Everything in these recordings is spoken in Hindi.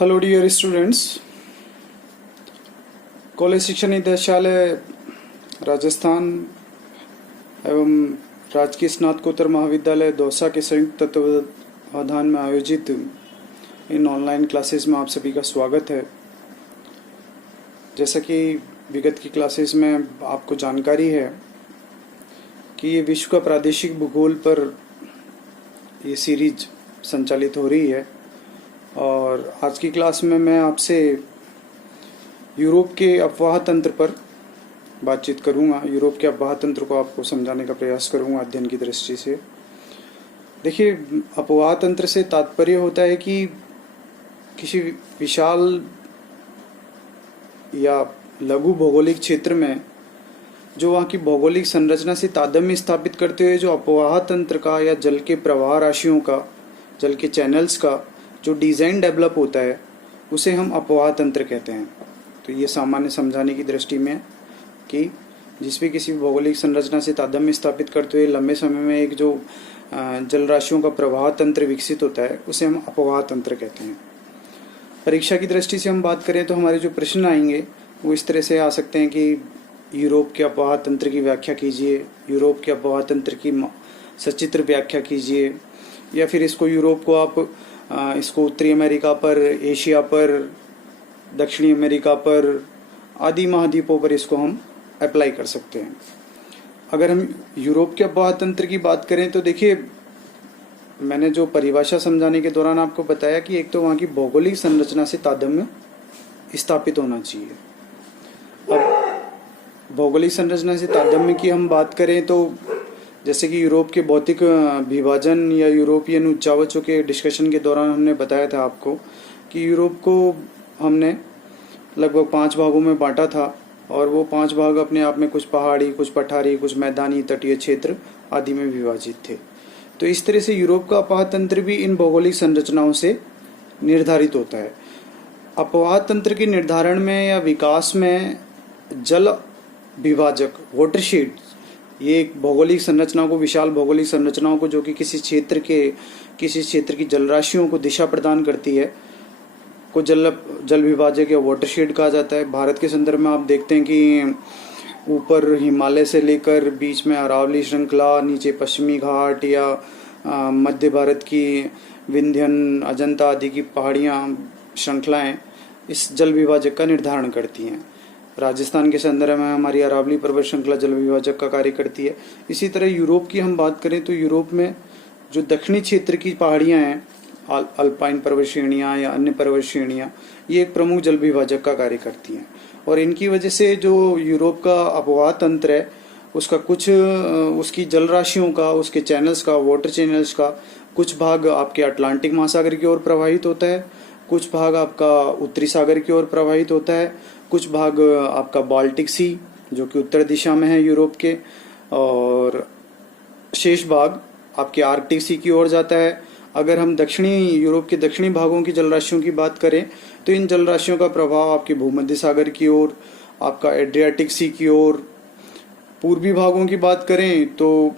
हेलो डियर स्टूडेंट्स, कॉलेज शिक्षा निदेशालय राजस्थान एवं राजकीय स्नातकोत्तर महाविद्यालय दौसा के संयुक्त तत्वावधान में आयोजित इन ऑनलाइन क्लासेस में आप सभी का स्वागत है। जैसा कि विगत की क्लासेस में आपको जानकारी है कि ये विश्व का प्रादेशिक भूगोल पर ये सीरीज संचालित हो रही है और आज की क्लास में मैं आपसे यूरोप के अफवाह तंत्र पर बातचीत करूंगा। यूरोप के अफवाह तंत्र को आपको समझाने का प्रयास करूंगा अध्ययन की दृष्टि से। देखिए, अफवाह तंत्र से तात्पर्य होता है कि किसी विशाल या लघु भौगोलिक क्षेत्र में जो वहाँ की भौगोलिक संरचना से तादात्म्य स्थापित करते हुए जो अफवाह तंत्र का या जल के प्रवाह राशियों का, जल के चैनल्स का जो डिज़ाइन डेवलप होता है उसे हम अफवाह तंत्र कहते हैं। तो ये सामान्य समझाने की दृष्टि में कि जिस भी किसी भौगोलिक संरचना से तादात्म्य स्थापित करते हुए लंबे समय में एक जो जल राशियों का प्रवाह तंत्र विकसित होता है उसे हम अफवाह तंत्र कहते हैं। परीक्षा की दृष्टि से हम बात करें तो हमारे जो प्रश्न आएंगे वो इस तरह से आ सकते हैं कि यूरोप के अफवाह तंत्र की व्याख्या कीजिए, यूरोप के अफवाह तंत्र की सचित्र व्याख्या कीजिए, या फिर इसको यूरोप को आप इसको उत्तरी अमेरिका पर, एशिया पर, दक्षिणी अमेरिका पर, आदि महाद्वीपों पर इसको हम अप्लाई कर सकते हैं। अगर हम यूरोप के अफवाह तंत्र की बात करें तो देखिए, मैंने जो परिभाषा समझाने के दौरान आपको बताया कि एक तो वहाँ की भौगोलिक संरचना से तादात्म्य स्थापित होना चाहिए। अब भौगोलिक संरचना से तादात्म्य की हम बात करें तो जैसे कि यूरोप के भौतिक विभाजन या यूरोपियन उच्चावचों के डिस्कशन के दौरान हमने बताया था आपको कि यूरोप को हमने लगभग 5 भागों में बांटा था और वो 5 भाग अपने आप में कुछ पहाड़ी, कुछ पठारी, कुछ मैदानी, तटीय क्षेत्र आदि में विभाजित थे। तो इस तरह से यूरोप का अफवाह तंत्र भी इन भौगोलिक संरचनाओं से निर्धारित होता है। अफवाह तंत्र के निर्धारण में या विकास में जल विभाजक, वाटरशेड, ये एक भौगोलिक संरचनाओं को, विशाल भौगोलिक संरचनाओं को जो कि किसी क्षेत्र की जल राशियों को दिशा प्रदान करती है को जल विभाजक या वाटरशेड कहा जाता है। भारत के संदर्भ में आप देखते हैं कि ऊपर हिमालय से लेकर बीच में अरावली श्रृंखला, नीचे पश्चिमी घाट या मध्य भारत की विंध्यन, अजंता आदि की पहाड़ियाँ, श्रृंखलाएँ इस जल विभाजक का निर्धारण करती हैं। राजस्थान के संदर्भ में हमारी अरावली पर्वत श्रृंखला जल विभाजक का कार्य करती है। इसी तरह यूरोप की हम बात करें तो यूरोप में जो दक्षिणी क्षेत्र की पहाड़ियाँ हैं, अल्पाइन पर्वत श्रेणियाँ या अन्य पर्वत श्रेणियाँ, ये एक प्रमुख जल विभाजक का कार्य करती हैं। और इनकी वजह से जो यूरोप का अफवाह तंत्र है उसका कुछ, उसकी जल राशियों का, उसके चैनल्स का, वाटर चैनल्स का कुछ भाग आपके अटलांटिक महासागर की ओर प्रवाहित होता है, कुछ भाग आपका उत्तरी सागर की ओर प्रवाहित होता है, कुछ भाग आपका बाल्टिक सी जो कि उत्तर दिशा में है यूरोप के, और शेष भाग आपके आर्कटिक सी की ओर जाता है। अगर हम यूरोप के दक्षिणी भागों की जलराशियों की बात करें तो इन जलराशियों का प्रभाव आपके भूमध्य सागर की ओर, आपका एड्रियाटिक सी की ओर। पूर्वी भागों की बात करें तो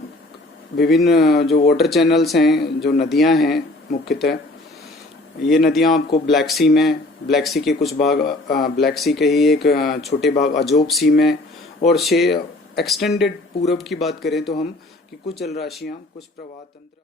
विभिन्न जो वाटर चैनल्स हैं, जो नदियां हैं, मुख्यतः ये नदियां आपको ब्लैक सी के कुछ भाग, ब्लैक सी के ही एक छोटे भाग अजोब सी में, और एक्सटेंडेड पूरब की बात करें तो हम कि कुछ जलराशियां, कुछ प्रवाह तंत्र